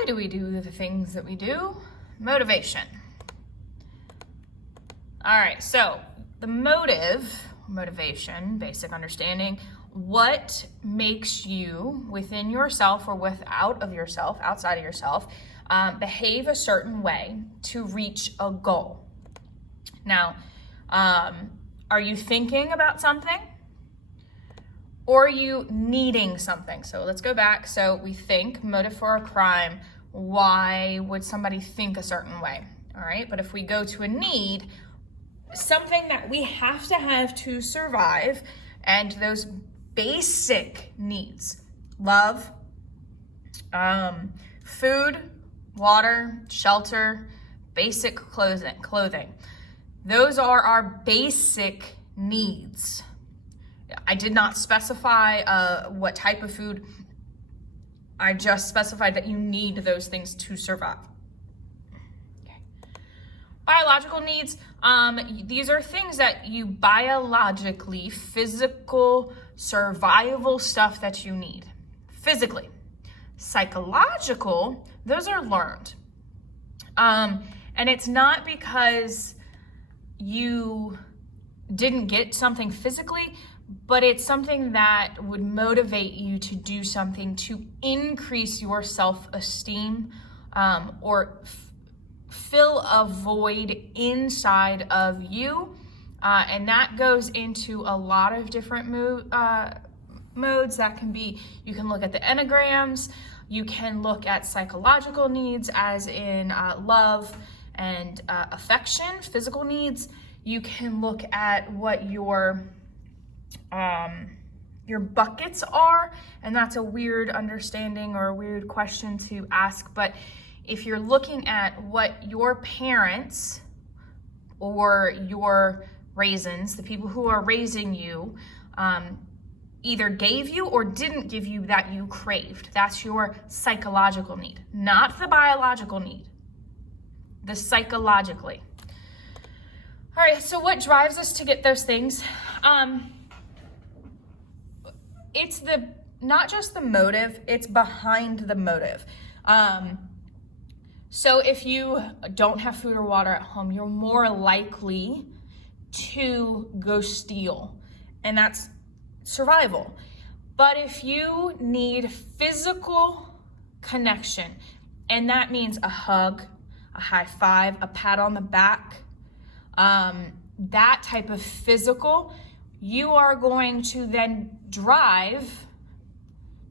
why do we do the things that we do? Motivation. All right, so the motivation, basic understanding, what makes you within yourself or outside of yourself, behave a certain way to reach a goal. Now, are you thinking about something? Or are you needing something? So let's go back. So we think, motive for a crime, why would somebody think a certain way? All right, but if we go to a need, something that we have to survive, and those basic needs, love, food, water, shelter, basic clothing. Those are our basic needs. I did not specify what type of food. I just specified that you need those things to survive. Okay. Biological needs, these are things that you biologically, physical, survival stuff that you need, physically. Psychological, those are learned. And it's not because you didn't get something physically, but it's something that would motivate you to do something to increase your self-esteem, or fill a void inside of you. And that goes into a lot of different modes. That can be, you can look at the Enneagrams, you can look at psychological needs as in love and affection, physical needs. You can look at what your buckets are, and that's a weird understanding or a weird question to ask, but if you're looking at what your parents or your raisins, the people who are raising you, either gave you or didn't give you that you craved, that's your psychological need, not the biological need, the psychologically. All right, so what drives us to get those things? It's not just the motive, it's behind the motive. So if you don't have food or water at home, you're more likely to go steal, and that's survival. But if you need physical connection, and that means a hug, a high five, a pat on the back, that type of physical, you are going to then drive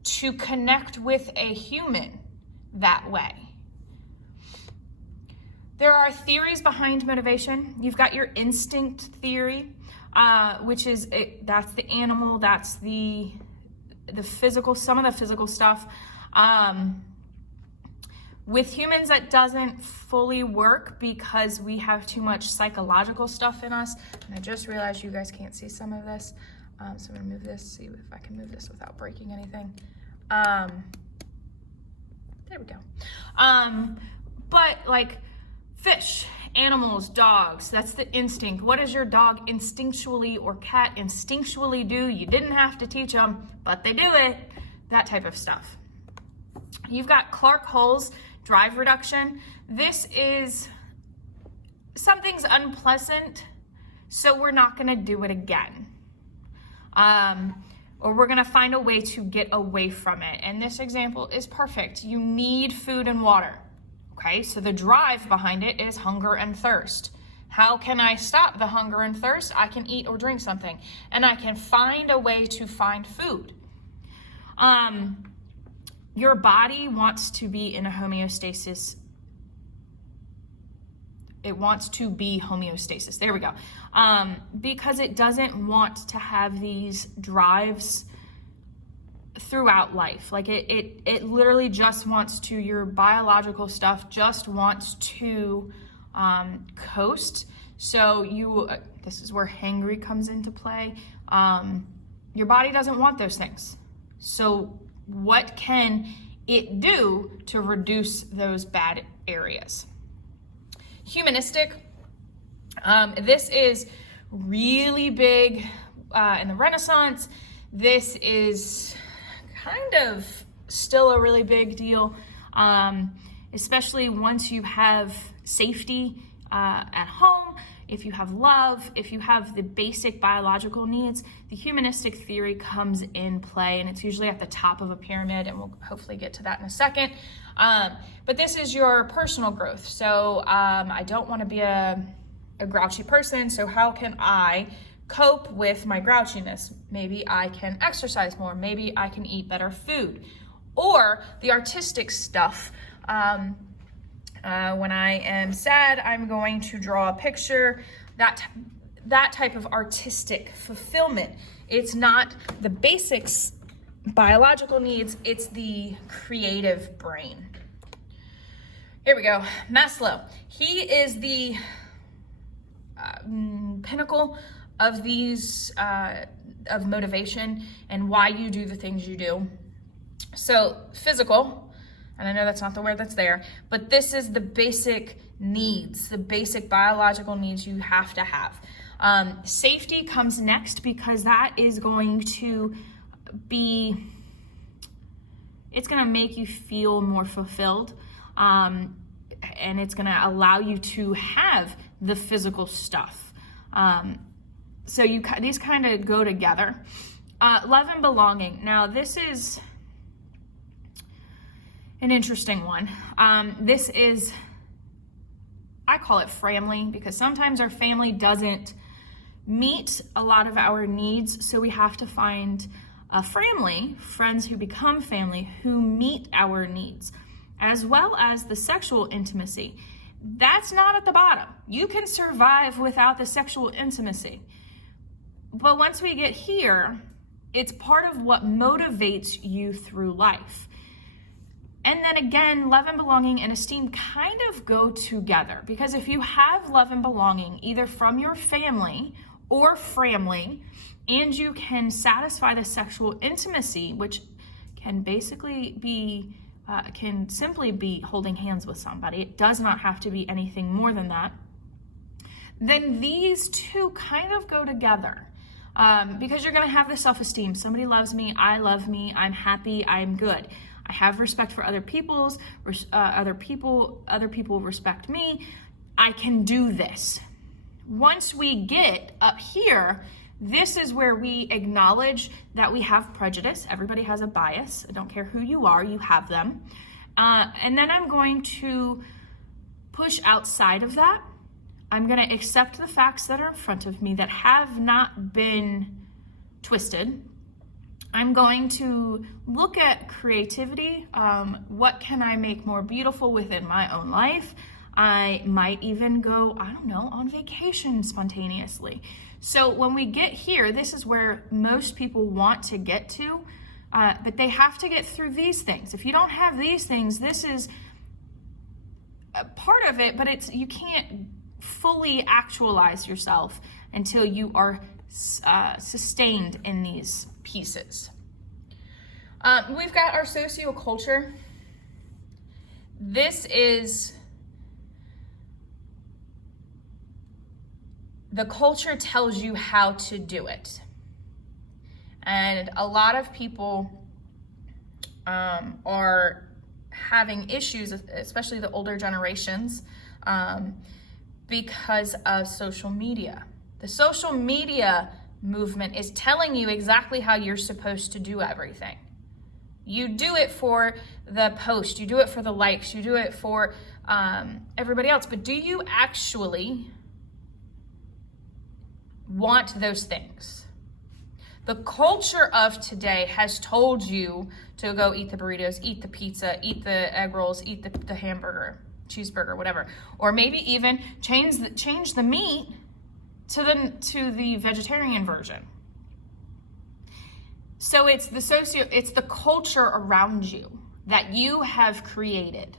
to connect with a human that way. There are theories behind motivation. You've got your instinct theory, which is that's the animal, that's the physical, some of the physical stuff. With humans, that doesn't fully work because we have too much psychological stuff in us. And I just realized you guys can't see some of this. So I'm gonna move this, see if I can move this without breaking anything. There we go. But like fish, animals, dogs, that's the instinct. What does your dog instinctually or cat instinctually do? You didn't have to teach them, but they do it. That type of stuff. You've got Clark Hull's drive reduction. This is, something's unpleasant, so we're not gonna do it again. Or we're gonna find a way to get away from it. And this example is perfect. You need food and water, okay? So the drive behind it is hunger and thirst. How can I stop the hunger and thirst? I can eat or drink something, and I can find a way to find food. Your body wants to be in a homeostasis. It wants to be homeostasis. There we go. Because it doesn't want to have these drives throughout life. Like it literally just wants to, your biological stuff just wants to coast. So this is where hangry comes into play. Your body doesn't want those things. So what can it do to reduce those bad areas? Humanistic. This is really big in the Renaissance. This is kind of still a really big deal especially once you have safety at home, if you have love, if you have the basic biological needs, the humanistic theory comes in play, and it's usually at the top of a pyramid, and we'll hopefully get to that in a second. But this is your personal growth. So I don't want to be a grouchy person, so how can I cope with my grouchiness? Maybe I can exercise more, maybe I can eat better food. Or the artistic stuff. When I am sad, I'm going to draw a picture, that type of artistic fulfillment. It's not the basics, biological needs, it's the creative brain. Here we go, Maslow. He is the pinnacle of these, of motivation and why you do the things you do. So physical, and I know that's not the word that's there, but this is the basic needs, the basic biological needs you have to have. Safety comes next because that is going to be, it's going to make you feel more fulfilled, and it's going to allow you to have the physical stuff. So these kind of go together. Love and belonging. Now this is an interesting one. This is, I call it family, because sometimes our family doesn't meet a lot of our needs, so we have to find a family, friends who become family, who meet our needs, as well as the sexual intimacy. That's not at the bottom. You can survive without the sexual intimacy. But once we get here, it's part of what motivates you through life. And then again, love and belonging and esteem kind of go together, because if you have love and belonging either from your family or family, and you can satisfy the sexual intimacy, which can basically be, can simply be holding hands with somebody, it does not have to be anything more than that, then these two kind of go together. Because you're going to have the self-esteem. Somebody loves me, I'm happy, I'm good. I have respect for other people respect me. I can do this. Once we get up here, this is where we acknowledge that we have prejudice. Everybody has a bias. I don't care who you are, you have them. And then I'm going to push outside of that. I'm going to accept the facts that are in front of me that have not been twisted. I'm going to look at creativity. What can I make more beautiful within my own life? I might even go, I don't know, on vacation spontaneously. So when we get here, this is where most people want to get to, but they have to get through these things. If you don't have these things, this is a part of it, but you can't fully actualize yourself until you are sustained in these pieces. We've got our socioculture. This is, the culture tells you how to do it. And a lot of people are having issues, especially the older generations, because of social media. The social media movement is telling you exactly how you're supposed to do everything. You do it for the post, you do it for the likes, you do it for everybody else, but do you actually want those things? The culture of today has told you to go eat the burritos, eat the pizza, eat the egg rolls, eat the hamburger, cheeseburger, whatever, or maybe even change the meat to the vegetarian version. So it's the culture around you that you have created.